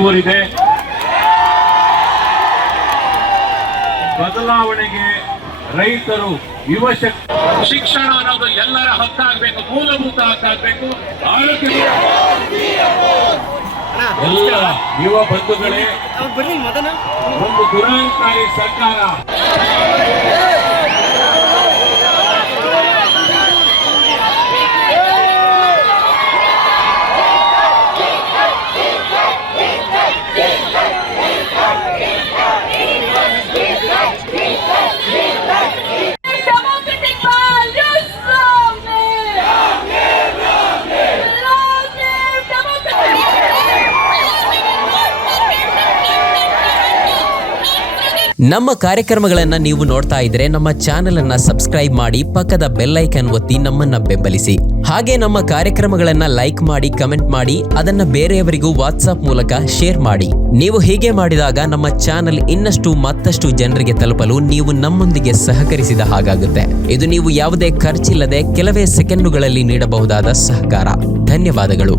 ಮುಂದುವರಿದೆ. ಬದಲಾವಣೆಗೆ ರೈತರು, ಯುವಶಕ್ತಿ, ಶಿಕ್ಷಣ ಅನ್ನೋದು ಎಲ್ಲರ ಹಕ್ಕಾಗಬೇಕು, ಮೂಲಭೂತ ಹಕ್ಕಾಗಬೇಕು. ಆರೋಗ್ಯ ಎಲ್ಲ ಯುವ ಬಂಧುಗಳೇ, ಒಂದು ದುರಹಂಕಾರಿ ಸರ್ಕಾರ ನಮ್ಮ ಕಾರ್ಯಕ್ರಮಗಳನ್ನು ನೀವು ನೋಡ್ತಾ ಇದ್ರೆ ನಮ್ಮ ಚಾನೆಲ್ ಅನ್ನ ಸಬ್ಸ್ಕ್ರೈಬ್ ಮಾಡಿ, ಪಕ್ಕದ ಬೆಲ್ ಐಕಾನ್ ಒತ್ತಿ ನಮ್ಮನ್ನ ಬೆಂಬಲಿಸಿ. ಹಾಗೆ ನಮ್ಮ ಕಾರ್ಯಕ್ರಮಗಳನ್ನ ಲೈಕ್ ಮಾಡಿ, ಕಮೆಂಟ್ ಮಾಡಿ, ಅದನ್ನ ಬೇರೆಯವರಿಗೂ ವಾಟ್ಸ್ಆಪ್ ಮೂಲಕ ಶೇರ್ ಮಾಡಿ. ನೀವು ಹೀಗೆ ಮಾಡಿದಾಗ ನಮ್ಮ ಚಾನೆಲ್ ಇನ್ನಷ್ಟು ಮತ್ತಷ್ಟು ಜನರಿಗೆ ತಲುಪಲು ನೀವು ನಮ್ಮೊಂದಿಗೆ ಸಹಕರಿಸಿದ ಹಾಗಾಗುತ್ತೆ. ಇದು ನೀವು ಯಾವುದೇ ಖರ್ಚಿಲ್ಲದೆ ಕೆಲವೇ ಸೆಕೆಂಡುಗಳಲ್ಲಿ ನೀಡಬಹುದಾದ ಸಹಕಾರ. ಧನ್ಯವಾದಗಳು.